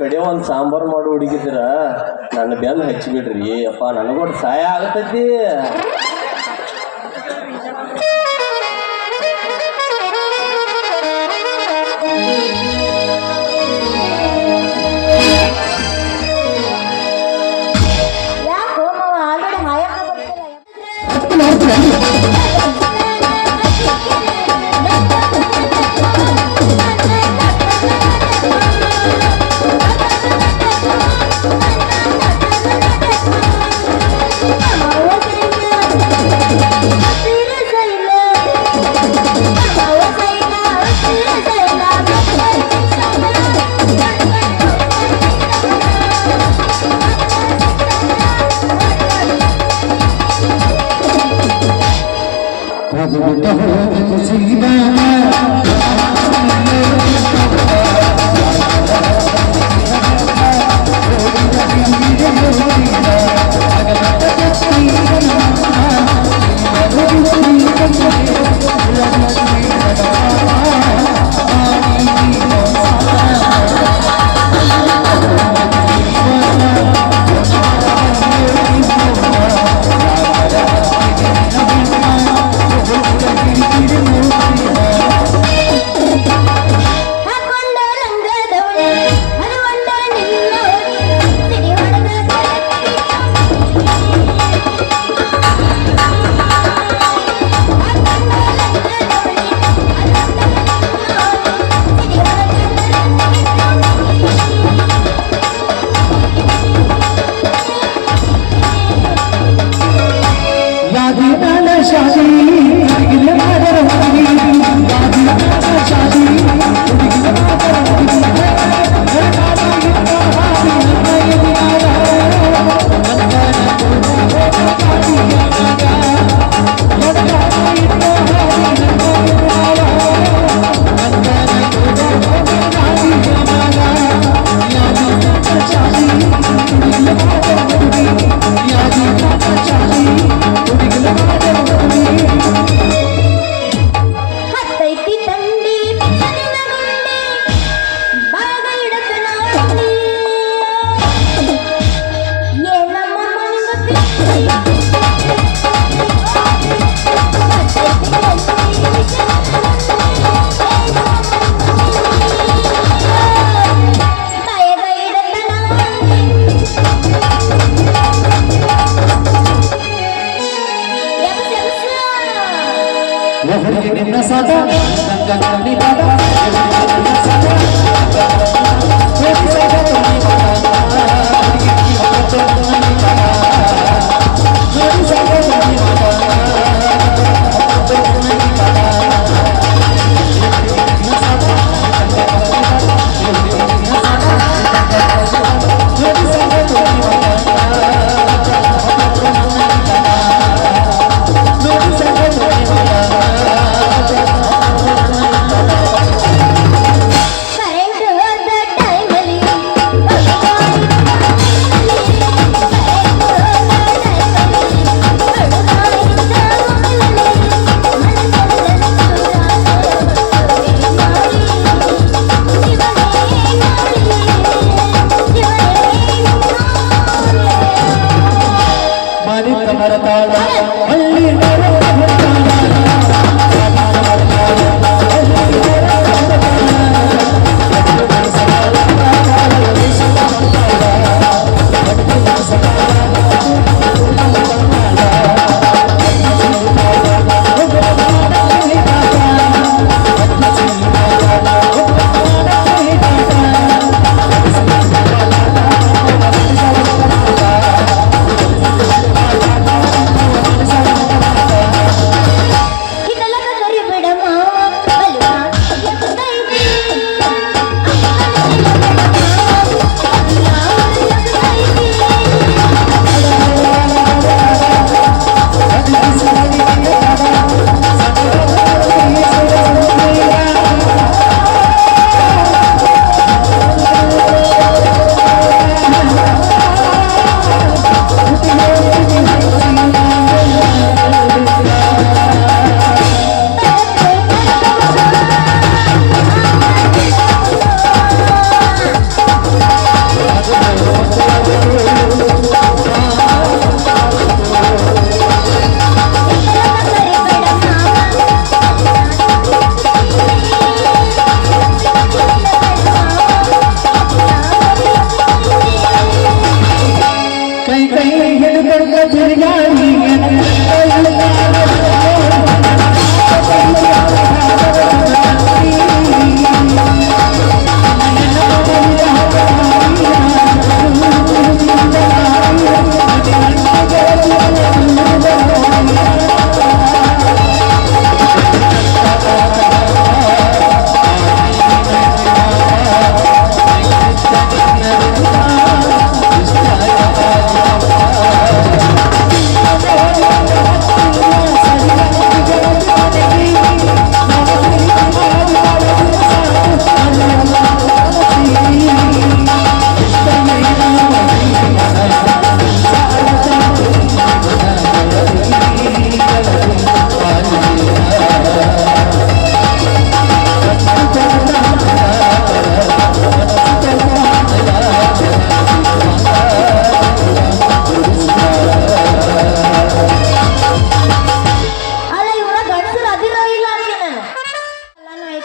ಕಡೆ ಒಂದು ಸಾಂಬಾರು ಮಾಡಿ ಹುಡುಗಿದ್ರ ನನ್ನ ಬೆನ್ನು ಹಚ್ಚಿಬಿಡ್ರಿ ಅಪ್ಪ, ನನಗೊಟ್ಟು ಸಹಾಯ ಆಗತೈತಿ.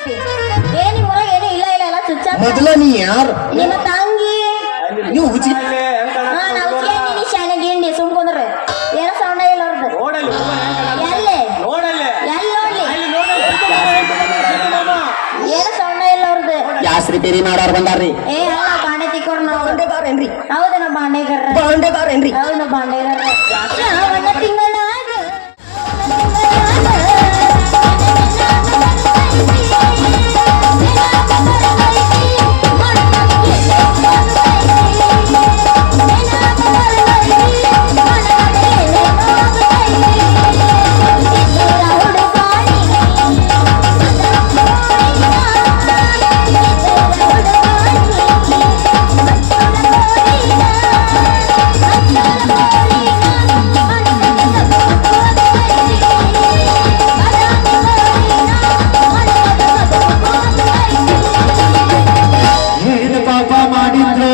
ಐತಿ ಏನಿ ಹೊರಗೆ ಏನೂ ಇಲ್ಲ ಇಲ್ಲ ಎಲ್ಲ ಚುಚ್ಚ ಮೊದಲ ನೀ ಯಾರು ನಿಮ್ಮ ತಂಗಿ ನೀವು ಹುಚ್ಚಿ ನಾವು ನೀನು ಶಾನೆ ಗಿಂಡಿ ಸುಮ್ಕೊಂಡ್ರೆ ಏನೋ ಸೌಂಡ ಇಲ್ಲ ಅವ್ರದ್ದು ನೋಡಲ್ಲಿ ಎಲ್ಲೇ ನೋಡಲ್ಲಿ ಎಲ್ಲಿ ನೋಡ್ಲಿ ಏನೋ ಸೌಂಡ ಇಲ್ಲ ಅವ್ರದ್ದು ಯಾಸ್ ರಿಪೇರಿ ಮಾಡೋರು ಬಂದಾರ್ರಿ ಏ ಅಲ್ಲ ಬಾಂಡೆ ತಿಕ್ಕೋರ್ ನಾವು ಬಾಂಡೆಗಾರೇನ್ರಿ ಹೌದು ನಾವು ಬಾಂಡೆಗಾರ ಬಾಂಡೆಗಾರೇನ್ರಿ ಹೌದು ನಾವು ಬಾಂಡೆಗಾರ ಶ್ರಾವಣ ತಿಂಗಳಾಗ ಏನು ಪಾಪ ಮಾಡಿದ್ರು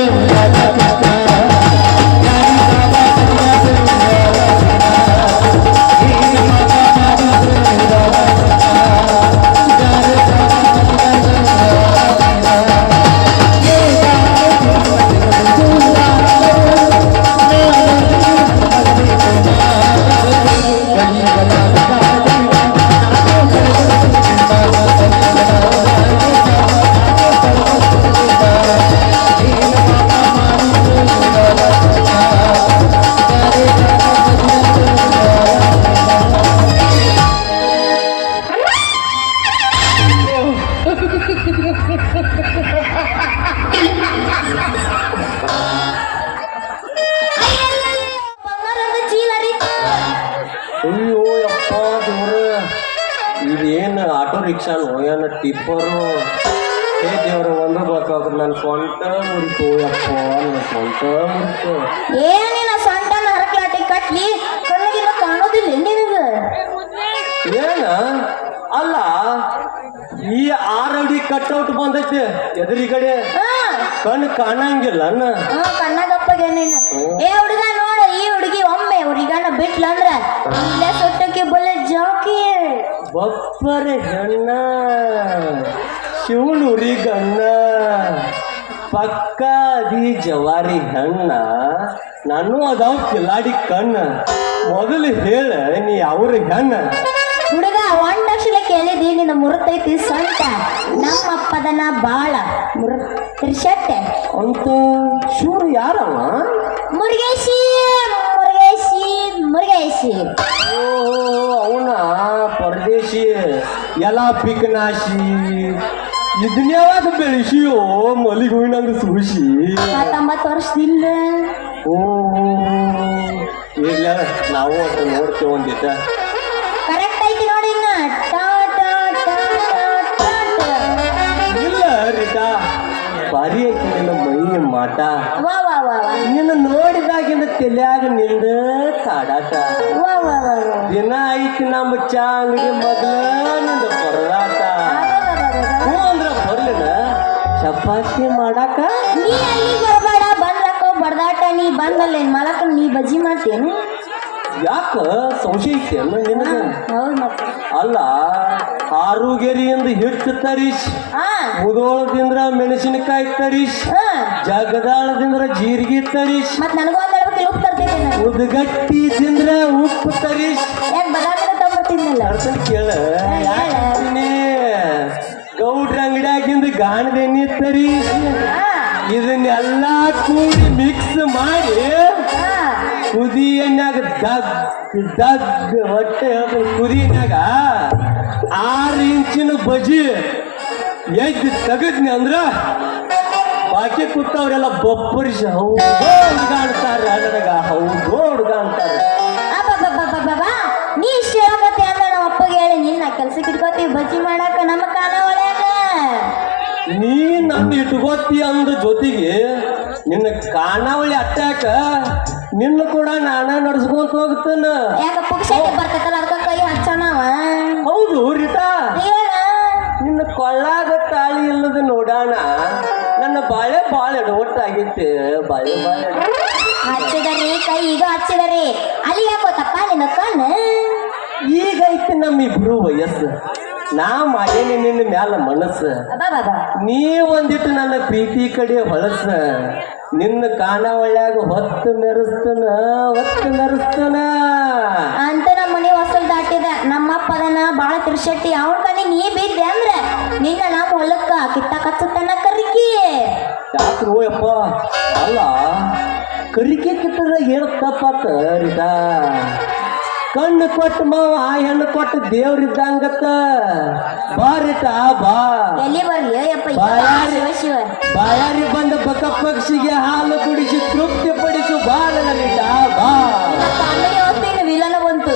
ಬಂಗಾರದ ಚೀಲ ರೀ ಅಯ್ಯೋ ಯಪ್ಪ ದೇವ್ರ ಇದೇನು ಆಟೋ ರಿಕ್ಷಾನು ಏನು ಟಿಪ್ಪರು ಹೇ ದೇವ್ರ ಒಂದು ಬೇಕಾದ್ರೆ ನನ್ನ ಸ್ವಂತ ಮುರಿತು ಯಪ್ಪ ನನ್ನ ಸ್ವಂತ ಮುರಿತು ಏನಿನ ಸೊಂಟನ ಹರಕ್ಲಾಟಿ ಕಟ್ಲಿ ಕಣ್ಣಿಗಿನ ಕಾಣೋದಿಲ್ಲ ನಿನಗ ಏನ ಅಲ್ಲ ಈ 6 ಅಡಿ ಕಟ್ಔಟ್ ಬಂದೈತಿ ಎದುರಿಗಡೆ ಹಾ ಕಣ್ಣು ಕಾಣಂಗಿಲ್ಲ ಅನ್ನ ಕಣ್ಣಗಪ್ಪಗೆ ನೀನು ಏ ಹುಡುಗ ನೋಡು ಈ ಹುಡುಗಿ ಒಮ್ಮೆ ಹುಡುಗನ ಬಿಟ್ಲಂದ್ರ ಇಲ್ಲೇ ಸುಟ್ಟಕ್ಕೆ ಬಲೆ ಜಾಕಿ ಬಪ್ಪರೆ ಹೆಣ್ಣ ಶಿವನುರಿ ಗಣ್ಣ ಪಕ್ಕ ಅದಿ ಜವಾರಿ ಹಣ್ಣ ನಾನು ಅದಾವ ಕಿಲಾಡಿ ಕಣ್ಣ ಮೊದಲು ಹೇಳ ನೀ ಅವ್ರ ಹೆಣ್ಣ ಹುಡುಗ ಒಂದಕ್ಷರ ಕೇಳಿದಿ ನಿನ್ನ ಮುರುತೈತಿ ಸೊಂಟ ನಮ್ಮಪ್ಪದನ ಬಾಳ ತ್ರಿಶಟ್ಟೆ ಅಂತ ಶಿವರು ಯಾರವ ಮುರುಗೇಶಿ ಮುರುಗೇಶಿ ಮುರುಗೇಶಿ ಓ ಅವನ ಪರದೇಶಿ ಎಲ್ಲ ಪಿಕನಾಶಿ ಇದನ್ಯಾವಾಗ ಬೆಳೆಸಿಯೋ ಮಲ್ಲಿಗೆ ಹೂವಿನಂಗ ಸೂಸಿ 19 ವರ್ಷದಿಂದ ಓ ಇಲ್ಲ ನಾವು ಅಂತ ನೋಡ್ತೇವೆ ಒಂದಿದ್ದ ಕರೆಕ್ಟ್ ಐತಿ ನೋಡಿ ಇನ್ನ ಟಾ ಟಾ ಟಾ ಟಾ ಟಾ ಟಾ. ಇಲ್ಲ ರೀಟಾ ಭಾರಿ ಐತಿ ನಿನ್ನ ಮೈ ಮಾಟ ವಾ ವಾ ವಾ ವಾ ನಿನ್ನ ನೋಡಿದಾಗಿಂದ ತಲ್ಯಾಗ ನಿಂದ ಕಾಡಾಟ ವಾ ವಾ ವಾ ವಾ. ದಿನ ಐತಿ ನಮ್ಮ ಚಾ ಅಂಗಡಿ ಮೊದಲ ನಿಂದ ಪರದಾಟ ಹ್ಞೂ ಅಂದ್ರ ಬರ್ಲಿನ ಚಪಾತಿ ಮಾಡಾಕ ನೀ ಅಲ್ಲಿ ಬರಬೇಡ ಬಂದ್ರಕ್ಕೋ ಬಡ್ದಾಟ ನೀ ಬಂದಲ್ಲೇನ್ ಮಲಕ ನೀ ಬಜ್ಜಿ ಮಾಡ್ತೇನು ಯಾಕ ಸಂಶಯ ಐತಿ ಅನ್ನ ನಿನಗ ಹೌದು ಮತ್ತೆ ಅಲ್ಲ ಆರುಗೆರಿಯಿಂದ ಹಿಟ್ಟು ತರಿಸ್ ಹಾ ಮುದೋಳದಿಂದ ಮೆಣಸಿನಕಾಯಿ ತರಿಸ್ ಹಾ ಜಗದಾಳದಿಂದ ಜೀರಿಗೆ ತರಿಸ್ ಮತ್ ನನಗೊಂದ್ ಹೇಳ್ಬೇಕು ಉಪ್ಪು ತರ್ತೀನಿ ನಾನು ಉದ್ಗಟ್ಟಿದಿಂದ ಉಪ್ಪು ತರಿಸ್ ಯಾಕೆ ಬದಾಮಿ ತಗೊಂಡ್ಬರ್ತಿದ್ನಲ್ಲ ಅರ್ಥ ಕೇಳ ಯಾಕೆ ಗೌಡ್ರ ಅಂಗಡಿಯಾಗಿಂದ ಗಾಣದೆಣ್ಣೆ ತರಿಸ್ ಹಾ ಇದನ್ನೆಲ್ಲ ಕೂಡಿ ಮಿಕ್ಸ್ ಮಾಡಿ ಹಾ ಕುದಿ ಎಣ್ಣಾಗ ದಗ್ ದಗ್ ಹೊಟ್ಟೆ ಕುದಿನಾಗ 6 ಇಂಚಿನ ಬಜಿ ಎದ್ದು ತೆಗದ್ನಿ ಅಂದ್ರ ಬಾಕಿ ಕೂತವ್ರೆಲ್ಲ ಬಬ್ಬರಿಸಿ ಹೌದು ಹುಡುಗ ಅಂತಾರ ನನಗ ಹೌದು ಹುಡುಗ ಅಂತಾರ ಅಬ್ಬಬ್ಬಬ್ಬಬ್ಬಬ್ಬಾ ನೀ ಇಷ್ಟ ಹೇಳಕತ್ತಿ ಅಂದ್ರೆ ನಮ್ಮ ಅಪ್ಪಗೆ ಹೇಳಿ ನಿನ್ನ ಕೆಲ್ಸಕ್ಕೆ ಇಟ್ಕೋತೀವಿ ಬಜ್ಜಿ ಮಾಡಾಕ ನಮ್ಮ ಕಾಲ ಒಳ್ಯಾಗ ನೀ ನನ್ನ ಇಟ್ಕೋತಿ ಅಂದ ಜೊತೆಗೆ ನಿನ್ನ ಕಾಣಾವಳಿ ಅಟ್ಟಾಕ ನಿನ್ನ ಕೂಡ ನಾನ ನಡ್ಸ್ಕೊಂತ ಹೋಗ್ತಾನ ಯಾಕ ಪುಕ್ಷಕ್ಕೆ ಬರ್ತೈತಲ್ಲ ಅದಕ್ಕ ಕೈ ಹಚ್ಚಣವ ಹೌದು ರಿಟಾ ಹೇಳ ನಿನ್ನ ಕೊಳ್ಳಾಗ ತಾಳಿ ಇಲ್ಲದ ನೋಡಾಣ ನನ್ನ ಬಾಳೆ ಬಾಳೆ ಒಟ್ಟಾಗೈತೆ ಬಾಳೆ ಬಾಳೆ ಹಚ್ಚಿದರಿ ಕೈ ಈಗ ಹಚ್ಚಿದರಿ ಅಲ್ಲಿ ಯಾಕೋತಪ್ಪ ನಿನ್ನ ಕಣ್ಣು ಈಗ ಐತಿ ನಮ್ಮಿಬ್ರು ವಯಸ್ಸು ನಾ ಮಾಡೇನಿ ನಿನ್ನ ಮ್ಯಾಲ ಮನಸ್ಸ ಅಬ್ಬಾ ನೀ ಒಂದಿಟ್ಟು ನನ್ನ ಪ್ರೀತಿ ಕಡೆ ಹೊಳಸ ನಿನ್ನ ಕಾನಾವಳ್ಯಾಗ ಹೊತ್ತು ಮೆರೆಸ್ತನ ಅಂತ ನಮ್ಮ ಮನೆ ಹೊಸಲ್ ದಾಟಿದ ನಮ್ಮಪ್ಪ ಅದನ್ನ ಬಾಳ ತಿರ್ಸಟ್ಟಿ ಅವನ ಕಡೆ ನೀ ಬಿದ್ದೆ ಅಂದ್ರೆ ನಿನ್ನ ನಮ್ಮ ಹೊಲಕ್ಕ ಕಿತ್ತ ಕಚ್ಚುತ್ತನ ಕರಿಕಿ ಯಾಕ್ರು ಯಪ್ಪ ಅಲ್ಲ ಕರಿಕೆ ಕಿತ್ತದ ಏನು ತಪ್ಪಾತ ರೀತಾ ಕಣ್ಣು ಕೊಟ್ಟು ಮಾವ ಹೆಣ್ಣು ಕೊಟ್ಟು ದೇವ್ರಿದ್ದಂಗತ್ತ ಬಾರಿತಾ ಬಾ ಎಲ್ಲಿ ಬರ್ಲಿ ಅಯ್ಯಪ್ಪ ಬಾಯಾರಿ ಶಿವ ಶಿವ ಬಾಯಾರಿ ಬಂದ ಬಕ ಪಕ್ಷಿಗೆ ಹಾಲು ಕುಡಿಸಿ ತೃಪ್ತಿ ಪಡಿಸು ಬಾ ನನಗಿದ್ದ ಬಾ ಅಂಗಡಿ ಹೋಗ್ತೀನಿ ವಿಲನ ಬಂತು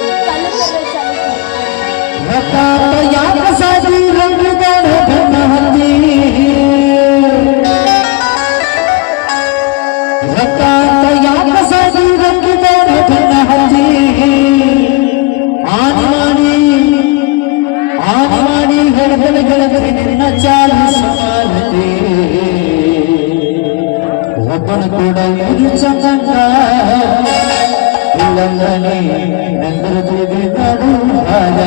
ಒಬ್ಬನ ಕೂಡ ಇದು ಚಂದ ಇಲ್ಲಂದನೆ ನಂದರ ದೇವಿ ನಡು ಭಾಗ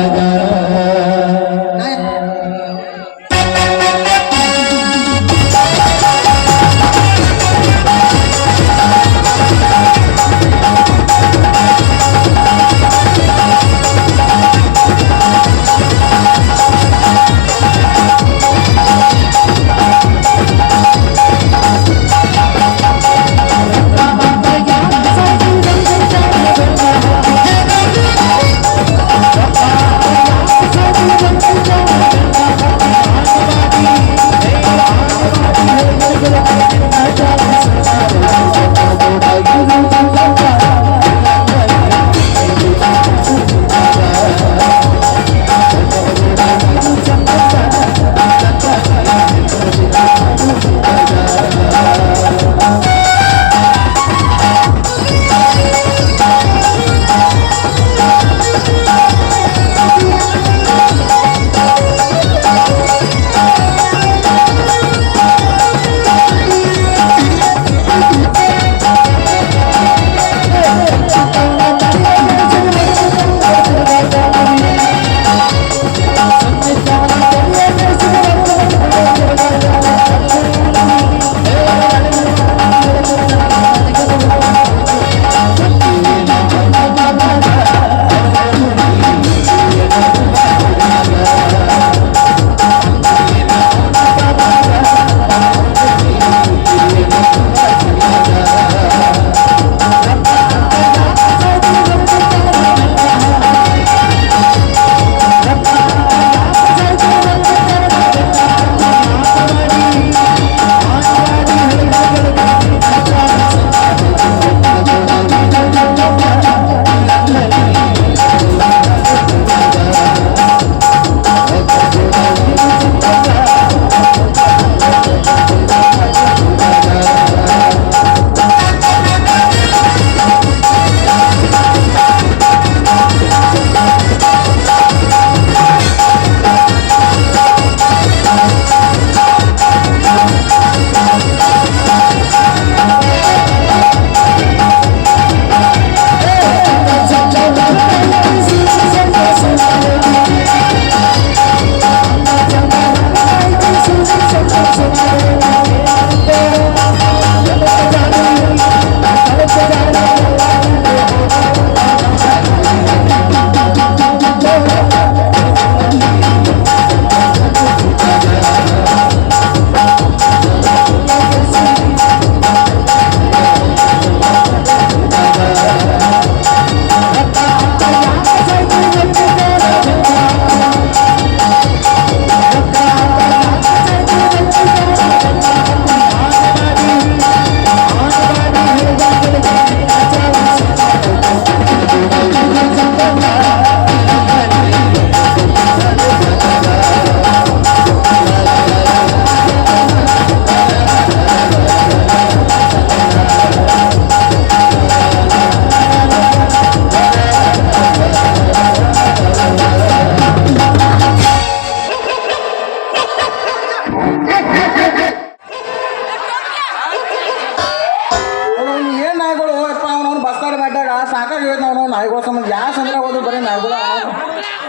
ಸಾಕಾಗಿತ್ತು ನಾವು ನಾಯಿಗಳ ಸಂಬಂಧ ಯಾವ ಸಂದ್ರ ಹೋದ್ರು ಬರೀ ನಾಯಿಗಳು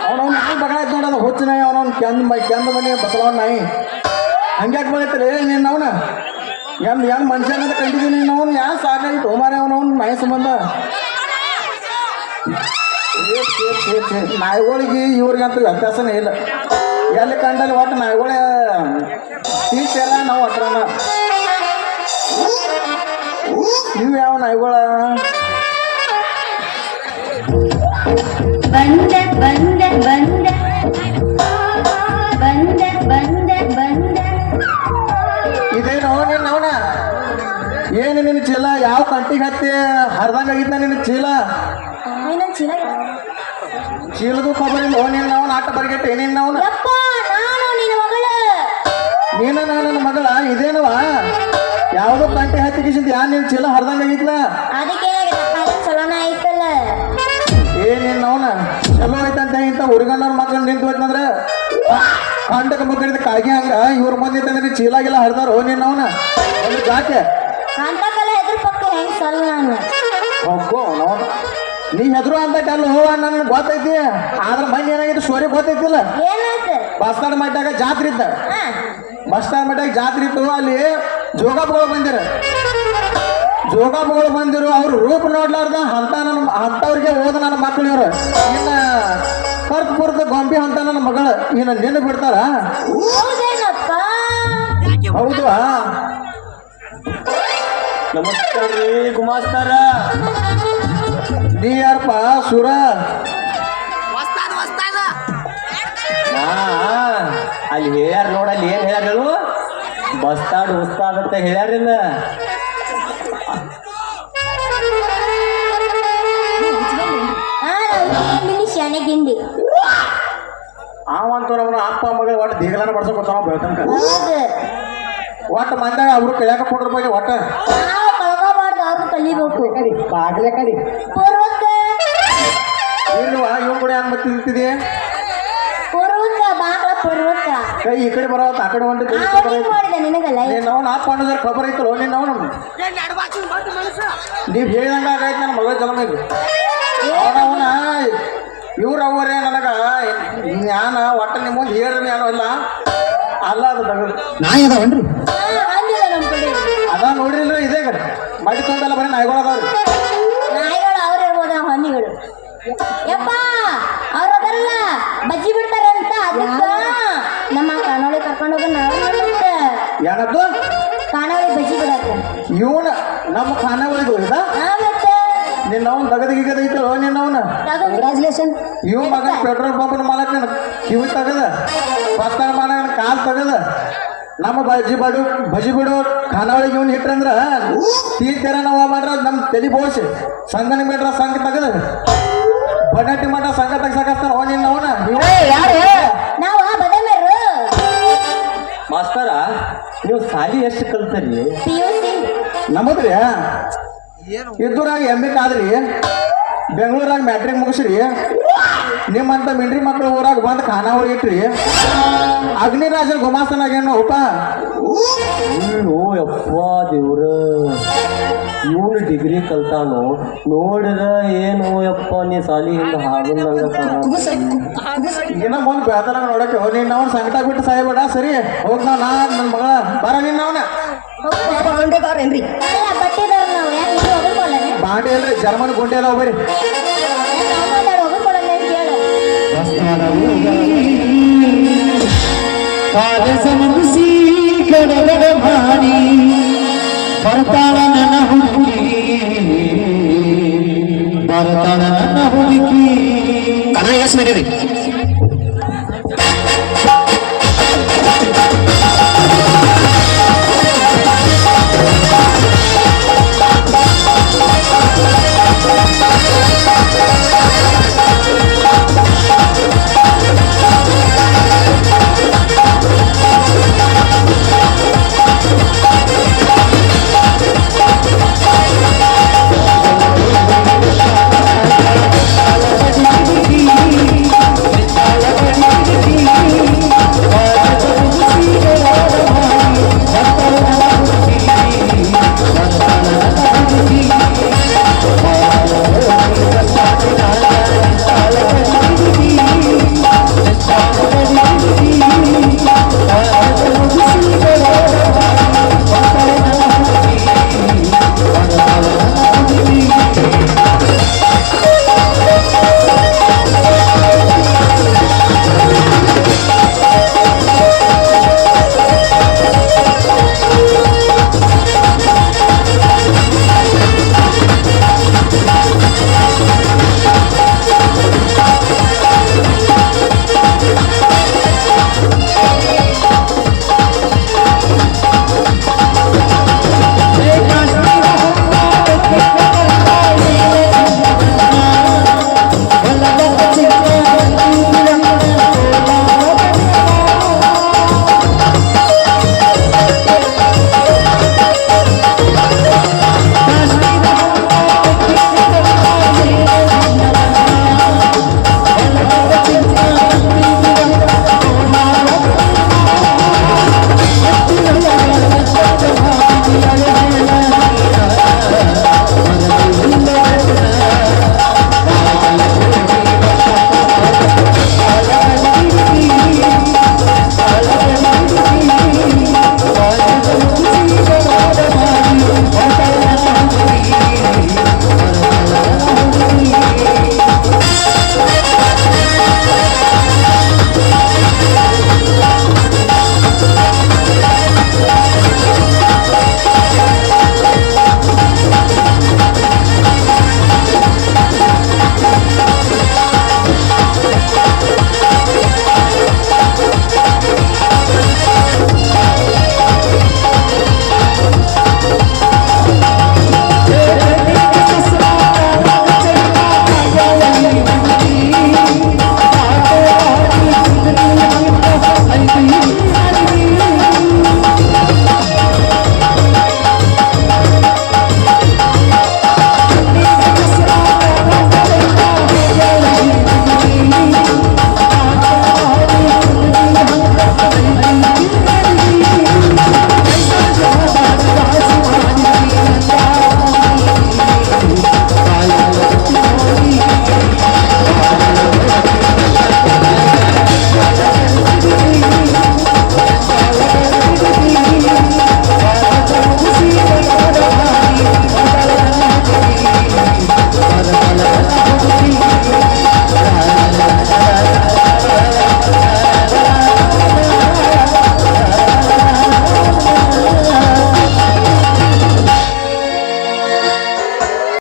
ಅವನವ್ನು ನಾಯಿ ಬಗಳ ನೋಡೋದು ಹುಚ್ಚ ನಾಯಿ ಅವನವ್ನು ಕೆಂದ ನಾಯಿ ಹಂಗ್ಯಾಕೆ ಬಂದೈತ್ರಿ ನೀನು ಅವನ ಏನು ಮನುಷ್ಯ ಅಂತ ಕಂಡಿದ್ದೀನಿ ನೀನು ಅವ್ನು ಯಾರು ಸಾಕಾಗಿತ್ತು ಹೋಮಾರೆ ಅವನವ್ನು ನಾಯಿ ಸಂಬಂಧ ನಾಯಿಗಳಿಗೆ ಇವ್ರಿಗಂತೂ ವ್ಯತ್ಯಾಸನೇ ಇಲ್ಲ ಎಲ್ಲಿ ಕಂಡಲ್ಲಿ ಒಟ್ಟು ನಾಯಿಗಳೇ ತೀರ್ತಾರ ನಾವು ಹತ್ರನ ನೀವು ಯಾವ ನಾಯಿಗಳ ಬಂದೆ ಬಂದೆ ಬಂದೆ ಬಂದೆ ಬಂದೆ ಬಂದೆ ಇದೇನೋ ನೀನು ಅವನ ಏನು ನಿನ್ನ ಚೀಲ ಯಾವ ಕಂಟಿಗೆ ಹತ್ತಿ ಹರಿದಂಗಾಗಿದ್ದ ನಿನ್ನ ಚೀಲ ಇನ್ನೊಂದು ಚೀಲ ಚೀಲದು ಖಬರ್ ಇಲ್ಲ ನೀನು ಅವನ ಆಟ ಬರ್ಗೆಟ್ಟು ಏನೇನು ಅವನ ಯಪ್ಪ ನಾನು ನಿನ್ನ ಮಗಳು ನೀನ ನನ್ನ ಮಗಳ ಇದೇನವ ಯಾವುದೋ ಕಂಟಿ ಹತ್ತಿಗಿಸಿದ್ ಯಾ ನಿನ್ನ ಚೀಲ ಹರಿದಂಗಾಗಿದ್ಲ ಅದಕ್ಕೇನಾಗಿದೆ ಚಲೋನ ಐತಲ್ಲ ಏನೇನು ಅವನ ಚಲೋ ಐತಂತ ಇಂಥ ಹುಡುಗನವ್ರ ಮಕ್ಕಳು ನಿಂತು ಹೋಯ್ತಂದ್ರೆ ಕಂಡಕ್ಕೆ ಮಕ್ಕಳಿದ ಕಾಗಿ ಹಂಗ ಇವ್ರ ಮಂದಿ ತಂದ್ರೆ ಚೀಲಾಗಿಲ್ಲ ಹರಿದಾರ ನೀನು ಅವನ ಒಂದು ಜಾಕೆ ಅಂತಕಲ್ಲ ಎದ್ರ ಪಕ್ಕ ಹೆಂಗ್ ಸಲ್ಲ ನಾನು ಹೋಗೋ ನೋಡ ನೀ ಹೆದ್ರು ಅಂತ ಕಲ್ಲು ಹೋವ ನನ್ಗೆ ಗೊತ್ತೈತಿ ಆದ್ರೆ ಮನೆ ಏನಾಗಿತ್ತು ಸ್ಟೋರಿ ಗೊತ್ತೈತಿಲ್ಲ ಏನಾಯ್ತು ಬಸ್ತಾಡ್ ಮಟ್ಟಾಗ ಜಾತ್ರೆ ಇದ್ದ ಹಾ ಬಸ್ತಾಡ್ ಮಟ್ಟಾಗ ಜಾತ್ರೆ ಇತ್ತು ಅಲ್ಲಿ ಜೋಗಾಪಗಳು ಬಂದಿರ ಜೋಗಾಪಗಳು ಬಂದಿರು ಅವ್ರು ರೂಪ ನೋಡ್ಲಾರ್ದ ಅಂಥವ್ರಿಗೆ ಹೋದ ನನ್ನ ಮಕ್ಕಳು ಇವ್ರು ಇನ್ನ ಕರ್ಪುರದ ಗೊಂಬೆ ಅಂತ ನನ್ನ ಮಗಳು ಇನ್ನ ನಿನ್ನ ಬಿಡ್ತಾರ ಹೌದೇನಪ್ಪ ಹೌದು ನಮಸ್ಕಾರ ರೀ ಗುಮಾಸ್ತಾರ. ನೀ ಯಾರಪ್ಪ ಸುರ ಹಾ ಅಲ್ಲಿ ಹೇಳ್ಯಾರ ನೋಡಲ್ಲಿ ಏನ್ ಹೇಳ್ಯಾರ ಹೇಳು ಬಸ್ತಾಡ್ ಉಸ್ತಾದ್ ಅಂತ ಹೇಳ್ಯಾರಿಲ್ಲ ಮಿನಿ ಶಾನೆ ಗಿಂಡಿ ಅವಂತ ನಮ್ಮ ಅಪ್ಪ ಮಗಳು ಒಟ್ಟು ದೇಗಲಾನ ಬಡ್ಸೋಕೊತಾವ ಬೆಳ್ತನಕ ಹೌದು ಒಟ್ಟು ಮಂದಾಗ ಅವರು ಕೈಯಾಕ ಕೊಡ್ರ ಬಗ್ಗೆ ಒಟ್ಟ ನಾವು ಕಳ್ಕೋಬಾರ್ದು ಅವ್ರು ಕಲಿಬೇಕು ಬಾಗ್ಲೆ ಕಡಿ ಪೂರ್ವಕ್ಕ ಇಲ್ವಾ ಇವ್ ಕೂಡ ಏನ್ ಮತ್ತಿರ್ತಿದೆ ಪೂರ್ವಕ್ಕ ಬಾಗ್ಲ ಪೂರ್ವಕ್ಕ ಕೈ ಈ ಕಡೆ ಬರೋತ್ ಆ ಕಡೆ ಹೊಂಟ ಮಾಡಿದೆ ನಿನಗಲ್ಲ ನಾವು ಅಪ್ಪ ಅನ್ನೋದ್ರ ಖಬರ್ ಐತಲ್ಲ ನೀನು ನಾವು ನೀವ್ ಹೇಳಿದಂಗ ಆಗೈತೆ ನನ್ನ ಮಗಳ ಜಲಮಿಗೆ ಅವನ ಇವ್ರ ಅವರೇ ನನಗ ಜ್ಞಾನ ಒಟ್ಟ ನಿಮ್ಮ ಮುಂದೆ ಹೇಳ್ರಿ ಏನೋ ಇಲ್ಲ ಅಲ್ಲ ಅದು ತಗದು ನಾಯಿ ಅದಾವನ್ರಿ ಅಂದಿಲ್ಲ ನಮ್ಮ ಕಡೆ ಅದ ನೋಡ್ರಿಲ್ರಿ ಇದೇ ಕಡೆ ಮಡಿ ತೊಂದಲ್ಲ ಬರೀ ನಾಯಿಗಳು ಅದಾವ್ರಿ ನಾಯಿಗಳು ಅವ್ರು ಇರ್ಬೋದ ಹೊನ್ನಿಗಳು ಯಪ್ಪ ಅವ್ರು ಅದಲ್ಲ ಬಜ್ಜಿ ಬಿಡ್ತಾರಂತ ಅದಕ್ಕ ನಮ್ಮ ಕಾಣೋಳಿ ಕರ್ಕೊಂಡು ಹೋಗ ನಾವು ಮತ್ತೆ ಏನದ್ದು ಕಾಣೋಳಿ ಬಜ್ಜಿ ಬಿಡಕ್ಕ ಇವನ ನಮ್ಮ ಖಾನಾಗಳಿಗೆ ಹೋಗಿದ ಮತ್ತೆ ನಿನ್ನ ಅವ್ನು ತಗದಿಗದ ಐತೋ ನಿನ್ನ ಅವನ ಕಂಗ್ರಾಚುಲೇಷನ್ ಇವ್ ಮಗನ ಪೆಟ್ರೋಲ್ ಪಂಪ್ನ ಮಾಡಕ್ ಕಿವಿ ತಗದ ಬಸ್ತಾಗ ಮಾಡಕ್ ಕಾಲ್ ತಗದ ನಮ್ಮ ಬಜಿ ಬಿಡು ಖಾನಾವಳಿಗೆ ಇವ್ನ ಇಟ್ರಂದ್ರ ತೀರ್ತೆರ ನಾವು ಮಾಡ್ರ ನಮ್ಮ ತಲೆ ಬೋಳ್ಸಿ ಸಂಘನ ಬಿಟ್ರ ಸಂಘ ತಗದ ಬಡಾಟಿ ಮಾಡ ಸಂಘ ತೆಗ್ಸಾಕಸ್ತಾರ ಅವ ನಿನ್ನ ಅವನ ನಾವು ಬದಮೇರು ಮಾಸ್ತರ ನೀವು ಸಾಲಿ ಎಷ್ಟು ಕಲ್ತರಿ PUC ನಮ್ಮದ್ರಿ ಇದ್ದೂರಾಗ MA ಆದ್ರಿ ಬೆಂಗಳೂರಾಗ ಮ್ಯಾಟ್ರಿಕ್ ಮುಗಿಸ್ರಿ ನಿಮ್ಮಂತ ಮಿಂಡ್ರಿ ಮಕ್ಕಳು ಊರಾಗ ಬಂದು ಖಾನಾವಳಿ ಇಟ್ರಿ ಅಗ್ನಿರಾಜನ ಗುಮಾಸ್ತನಾಗೇನು ಉಪ ಅಯ್ಯೋ ಯಪ್ಪ ದೇವ್ರ ಇವನು ಡಿಗ್ರಿ ಕಲ್ತಾನು ನೋಡಿದ ಏನು ಯಪ್ಪ ನೀ ಸಾಲಿ ಹಿಂದ ಹಾಗಂದಂಗ ಇನ್ನ ಮುಂದೆ ಬೆಳತನಾಗ ನೋಡಕ್ಕೆ ನೀನು ಅವ್ನು ಸಂಕಟ ಬಿಟ್ಟು ಸಾಯಬೇಡ ಸರಿ ಹೋಗ್ ನಾ ನನ್ನ ಮಗಳ ಬರ ನಿನ್ನ ಅವನ ಅಲ್ಲ ಬಟ್ಟಿದವ್ರು ನಾವು ಯಾಕೆ ಇದು ಹೋಗ್ಕೊಳ್ಳನೆ ಬಾಂಡೆ ಅಲ್ರಿ ಜರ್ಮನ್ ಗುಂಡೆ ಅದಾವ ಬರ್ರಿ ಹೋಗ್ಕೊಳ್ಳನೆ ಕೇಳು ಕಾಗಸ ಮುಗಿಸಿ ಕಡಗಡ ಮಾಡಿ ಬರ್ತಾಳ ನನ್ನ ಹುಡುಗಿ ಬರ್ತಾಳ ನನ್ನ ಹುಡುಗಿ ಕನ್ನಡ ಎಸ್ ಮಾಡಿರಿ